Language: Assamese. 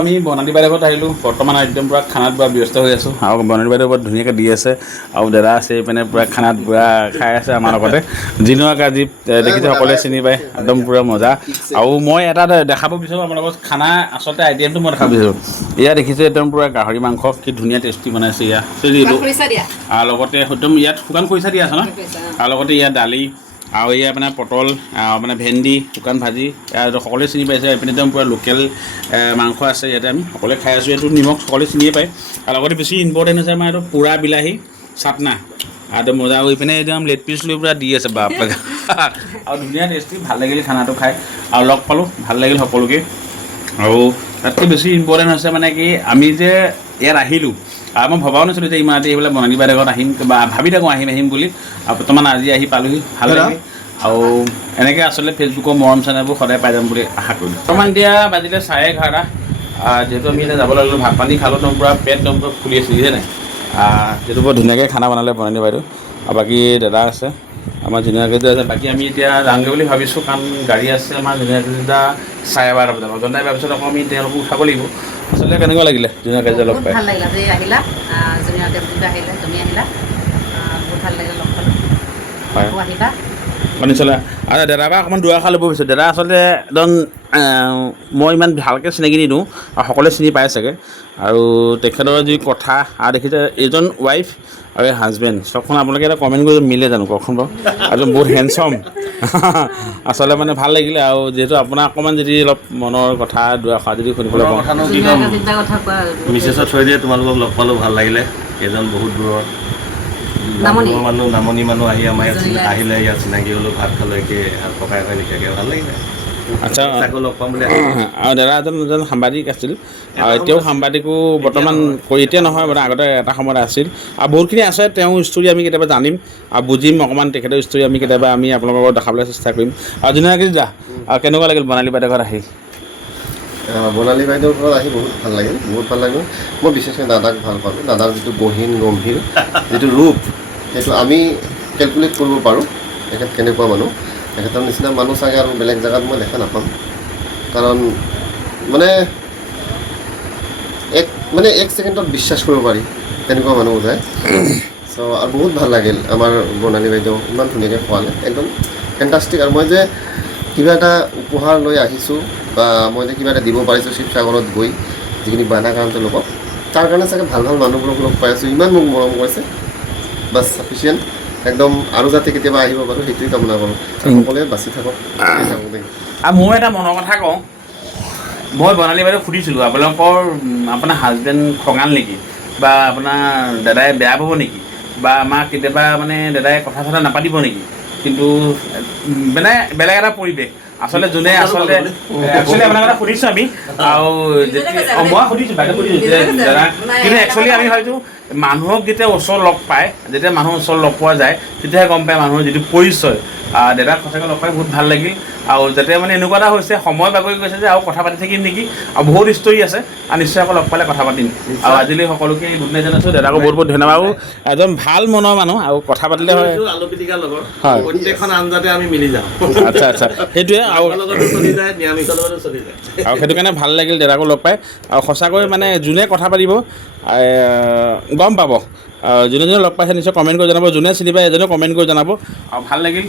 আমি বৰ্ণালী বাইদেউৰ ঘৰত আহিলোঁ। বৰ্তমান একদম পূৰা খানাত পূৰা ব্যস্ত হৈ আছোঁ আৰু বৰ্ণালী বাইদেউ বৰ ধুনীয়াকৈ দি আছে আৰু দাদা আছে এইপিনে পূৰা খানাত পূৰা খাই আছে আমাৰ লগতে। যিনক আজি দেখিছে সকলোৱে চিনি পায়, একদম পূৰা মজা। আৰু মই এটা দেখাব বিচাৰোঁ আপোনালোকক খানা আচলতে আইটেমটো মই দেখাব বিচাৰোঁ। এয়া দেখিছে একদম পূৰা গাহৰি মাংস কি ধুনীয়া টেষ্টি বনাইছে ইয়াত আৰু লগতে একদম ইয়াত শুকান খৰিচা দিয়া আছে ন, আৰু লগতে ইয়াত দালি আৰু এয়া আপোনাৰ পটল মানে ভেন্দি শুকান ভাজি সকলোৱে চিনি পাইছে। এইপিনে একদম পূৰা লোকেল মাংস আছে ইয়াতে আমি সকলোৱে খাই আছোঁ। এইটো নিমখ সকলোৱে চিনিয়ে পায়। আৰু লগতে বেছি ইম্পৰ্টেণ্ট হৈছে আমাৰ এইটো পোৰা বিলাহী চাটনা আৰু মজা হৈ পিনে একদম লেগ পিচ লৈ পূৰা দি আছে বাপ আৰু ধুনীয়া টেষ্টি ভাল লাগিল খানাটো খাই আৰু লগ পালোঁ ভাল লাগিল সকলোকে। আৰু তাতকৈ বেছি ইম্পৰ্টেণ্ট হৈছে মানে কি আমি যে ইয়াত আহিলোঁ আৰু মই ভবাও নাছিলোঁ যে ইমান ৰাতি এইবিলাক বৰ্ণালী বাইদেউৰ ঘৰত আহিম বা ভাবি থাকোঁ আহিম বুলি। আৰু বৰ্তমান আজি আহি পালোহি ভাল লাগে। আৰু এনেকৈ আচলতে ফেচবুকৰ মৰম চেনেলবোৰ সদায় পাই যাম বুলি আশা কৰিলোঁ। বৰ্তমান এতিয়া বাজিলে 11:30। যিহেতু আমি এতিয়া যাব লাগিলোঁ, ভাত পানী খালোঁ, একদম পূৰা পেট একদম পূৰা ফুলি আছে বুজিছে নাই। যিহেতু বৰ ধুনীয়াকৈ খানা বনালে বৰ্ণালী বাইদেউ আৰু বাকী দাদা আছে আমাৰ জুনিয়ৰ আছে। বাকী আমি এতিয়া যামগৈ বুলি ভাবিছোঁ কাৰণ গাড়ী আছে আমাৰ জুনিয়ৰ 12:30 বজাত। অজন্তাই হোৱাৰ পিছত আকৌ আমি তেওঁলোকক উঠাব লাগিব। আচলতে কেনেকুৱা লাগিলে জুনিয়ৰ কেইটা লগ পাই? ভাল লাগিলে যে আহিলা, জুনিয়ৰ কেইটা আহিলে, তুমি আহিলা, বহুত ভাল লাগিলে লগ পালোঁ। হয় আহিবা নিশ্চয়। আৰু দাদাৰ পৰা অকণমান দুআষাৰ ল'ব বিচাৰোঁ। দাদা আচলতে একদম মই ইমান ভালকৈ চিনাকি নিদিওঁ আৰু সকলোৱে চিনি পায় চাগে। আৰু তেখেতৰ যি কথা আৰু দেখিছে এইজন ৱাইফ আৰু এই হাজবেণ্ড চবখন আপোনালোকে এটা কমেণ্ট কৰি মিলে জানো কওকচোন বাৰু। একদম বহুত হেণ্ডচম আচলতে মানে ভাল লাগিলে। আৰু যিহেতু আপোনাৰ অকণমান যদি অলপ মনৰ কথা দুআষাৰ যদি শুনিবলৈ পাওঁ। মিছেছৰ থ্ৰুৱেদিয়ে তোমালোকক লগ পালোঁ, ভাল লাগিলে। এজন বহুত দূৰৰ মানুহ নামনি মানুহ আহি আমাৰ ইয়াত আহিলে, ইয়াত চিনাকি হ'লোঁ, ভাত খালোঁ, একে ককাই ভাই লিখিয়াকৈ ভাল লাগিলে। আচ্ছা আকৌ লগ পাম বুলি আৰু দাদা এজন সাংবাদিক আছিল আৰু এতিয়াও সাংবাদিকো বৰ্তমান এতিয়া নহয় মানে আগতে এটা সময়ত আছিল আৰু বহুতখিনি আছে। তেওঁৰ ষ্টৰি আমি কেতিয়াবা জানিম আৰু বুজিম অকণমান তেখেতৰ ষ্টৰি আমি কেতিয়াবা আমি আপোনালোকক দেখাবলৈ চেষ্টা কৰিম। আৰু জুনিয়ৰ দা কেনেকুৱা লাগিল বৰ্ণালী বাইদেউৰ ঘৰত আহি? বৰ্ণালী বাইদেউৰ ঘৰত আহি বহুত ভাল লাগিল, বহুত ভাল লাগিল। মই বিশেষকৈ দাদাক ভাল পালোঁ। দাদাৰ যিটো গহীন গম্ভীৰ যিটো ৰূপ সেইটো আমি কেলকুলেট কৰিব পাৰোঁ তেখেত কেনেকুৱা মানুহ। তেখেতৰ নিচিনা মানুহ চাগে আৰু বেলেগ জেগাত মই দেখা নাপাম। কাৰণ মানে এক ছেকেণ্ডত বিশ্বাস কৰিব পাৰি তেনেকুৱা মানুহ যায়। চ' আৰু বহুত ভাল লাগিল আমাৰ বৰ্ণালী বাইদেউ ইমান ধুনীয়াকৈ খোৱালে, একদম ফেণ্টাষ্টিক। আৰু মই যে কিবা এটা উপহাৰ লৈ আহিছোঁ বা মই যে কিবা এটা দিব পাৰিছোঁ শিৱসাগৰত গৈ যিখিনি বানা কাৰণতে লোকক, তাৰ কাৰণে চাগে ভাল ভাল মানুহবোৰক লগ পাই আছোঁ, ইমান মোক মৰম কৰিছে। বাছ চাফিচিয়েণ্ট একদম। আৰু যাতে কেতিয়াবা আহিব পাৰোঁ সেইটোৱে কামনা কৰোঁ। সকলোৱে বাচি থাকক। আৰু মই এটা মনৰ কথা কওঁ, মই বৰ্ণালী বাইদেউক সুধিছিলোঁ আপোনালোকৰ আপোনাৰ হাজবেণ্ড খঙাল নেকি বা আপোনাৰ দাদাই বেয়া পাব নেকি বা আমাক কেতিয়াবা মানে দাদাই কথা চথা নাপাতিব নেকি। কিন্তু মানে বেলেগ এটা পৰিৱেশ আচলতে যোনে আচলতে আপোনাক এটা সুধিছোঁ আমি আৰু মই সুধিছোঁ বাইদেউ সুধিছোঁ যে দাদা, কিন্তু একচুৱেলি আমি ভাবিছোঁ মানুহক যেতিয়া ওচৰ লগ পায়, যেতিয়া মানুহৰ ওচৰ লগ পোৱা যায় তেতিয়াহে গম পায় মানুহৰ যিটো পৰিচয়। দাদাক সঁচাকৈ লগ পাই বহুত ভাল লাগিল। আৰু যাতে মানে এনেকুৱা এটা হৈছে সময় বাগৰি গৈছে যে আৰু কথা পাতি থাকিম নেকি, আৰু বহুত ষ্টৰি আছে আৰু নিশ্চয় আকৌ লগ পালে কথা পাতিম। আৰু আজিলৈ সকলোকে গুড নাইট জনাইছোঁ। দাদাকো বহুত বহুত ধন্যবাদ। আৰু এজন ভাল মনৰ মানুহ আৰু কথা পাতিলে হয় আলু পিটিকাৰ লগৰ হয় প্ৰত্যেকখন আঞ্জাতে আমি মিলি যাওঁ। আচ্ছা সেইটোৱে আৰু চলি যায়, নিৰামিষৰ লগতো চলি যায়। আৰু সেইটো কাৰণে ভাল লাগিল দাদাকো লগ পাই। আৰু সঁচাকৈ মানে যোনে কথা পাতিব গম পাব। যোনে লগ পাইছে নিশ্চয় কমেণ্ট কৰি জনাব, যোনে চিনি পায় এজনে কমেণ্ট কৰি জনাব। আৰু ভাল লাগিল।